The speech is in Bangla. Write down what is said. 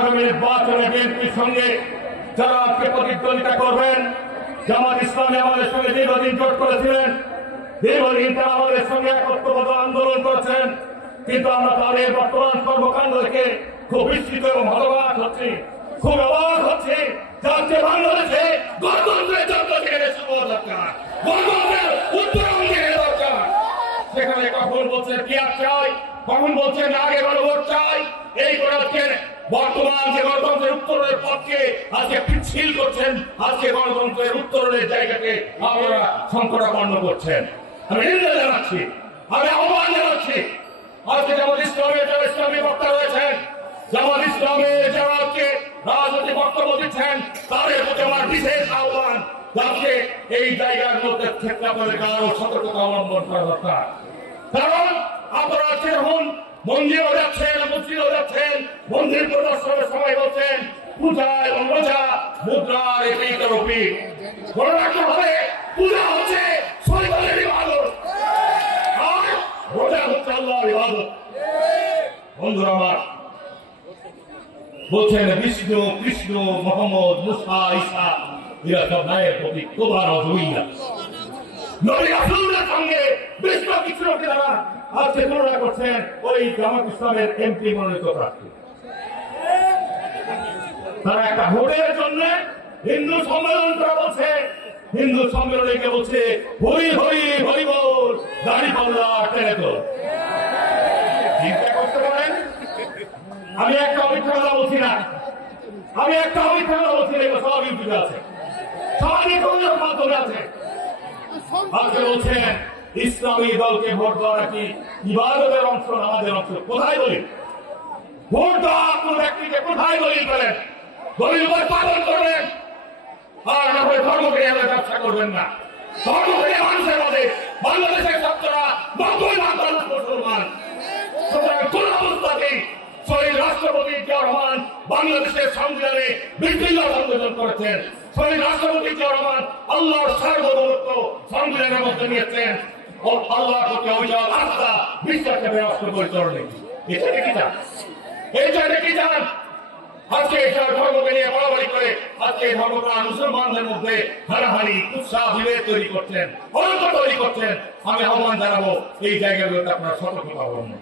আগামী নির্বাচনে বিএনপির সঙ্গে যারা আজকে প্রতিদ্বন্দ্বিতা করবেন, জামাত ইসলামী আমাদের সঙ্গে দীর্ঘদিন জোট করেছিলেন, দীর্ঘদিন তারা আমাদের সঙ্গে একত্রবদ্ধ আন্দোলন করেছেন, কিন্তু আমরা তাদের বর্তমান কর্মকাণ্ড দেখে খুব বিস্মিত এবং হতবাক হচ্ছি, খুব অবাক হচ্ছি। যাতে বাংলাদেশে গণতন্ত্রের জন্য দরকার, গণতন্ত্রের উত্তরণ দরকার। সেখানে কখন বলছেন পেঁয়াজ চাই, কখন বলছেন আগে গণভোট চাই, এই করে আজকে বর্তমান যে গণতন্ত্রের উত্তরণের পক্ষে আজকে পিছিল করছেন, আজকে গণতন্ত্রের উত্তরণের জায়গাকে আপনারা সংকটাপন্ন করছেন। আমি নিন্দা জানাচ্ছি, আমি আহ্বান জানাচ্ছি। আজকে জামাত ইসলামের যারা ইসলামী বক্তা রয়েছেন, জামাত ইসলামের যারা আজকে রাজনৈতিক বক্তব্য দিচ্ছেন, তাদের প্রতি আমার বিশেষ আহ্বান, যাতে এই জায়গার মধ্যে ক্ষেত্রে আপনাদের আরো সতর্কতা অবলম্বন করা দরকার। কারণ আপনারা যখন মন্দিরও যাচ্ছেন, মসজিদও যাচ্ছেন, মন্দির প্রদর্শনের সময় বলছেন পূজা এবং রোজা মুদ্রার রূপী। মনে রাখতে হবে পূজা হচ্ছে শৈবালের ইবাদত আর রোজা হচ্ছে আল্লাহর ইবাদত। বন্ধুরা আমার বলছেন বিষ্ণু কৃষ্ণ মোহাম্মদ মুসা ঈসা এরা সব নায়ের প্রতীক, তোবার অজুইয়া নবী রাসূলের সঙ্গে বিষ্ণু কৃষ্ণকে তারা আজকে তুলনা করছেন ওই জামাত ইসলামের এমপি মনোনীত প্রার্থী। তারা একটা ভোটের জন্য হিন্দু সম্মেলন করা বলছে, হিন্দু সম্মেলনে বলছে হরি হরি হরি বল, দাড়ি পাল্লা টেনে তোল। চিন্তা করতে পারেন, আমি একটা অমিথ্যা কথা বলছি না, আমি একটা অমিথ্যা কথা বলছি না, এগুলো সব ইউটিউবে আছে, সামাজিক মাধ্যমে আছে। আজকে বলছেন ইসলামী দলকে ভোট দেওয়া নাকি ইবাদতের অংশ, নামাজের অংশ। কোথায় দলিল? ভোট দেওয়া কোন ব্যক্তিকে কোথায় দলিল করেন? দলিল পালন করবেন, আর না করে ধর্মকে ব্যবসা করবেন না। ধর্মকে মানুষের মধ্যে বাংলাদেশের ছাত্ররা 90% মুসলমান। সুতরাং কোন অবস্থাতেই শহীদ রাষ্ট্রপতি জিয়াউর রহমান বাংলাদেশের সংবিধানে বিভিন্ন সংশোধন করেছেন। শহীদ রাষ্ট্রপতি জিয়াউর রহমান আল্লাহর সার্বভৌমত্ব সংবিধানের মধ্যে নিয়েছেন, আল্লাহর প্রতি অবিচল আস্থা বিশ্বাসের রাষ্ট্র পরিচালনা। এটা কি চান? এইটা কি চান? আজকে এইসব ধর্মকে নিয়ে বড়াবড়ি করে আজকে ধর্মপ্রাণ মুসলমানদের মধ্যে হানাহানি উৎসাহ বিভেদ তৈরি করছেন, অনন্ত তৈরি করছেন। আমি আহ্বান জানাবো এই জায়গাগুলোতে আপনারা সতর্কতা অবলম্বন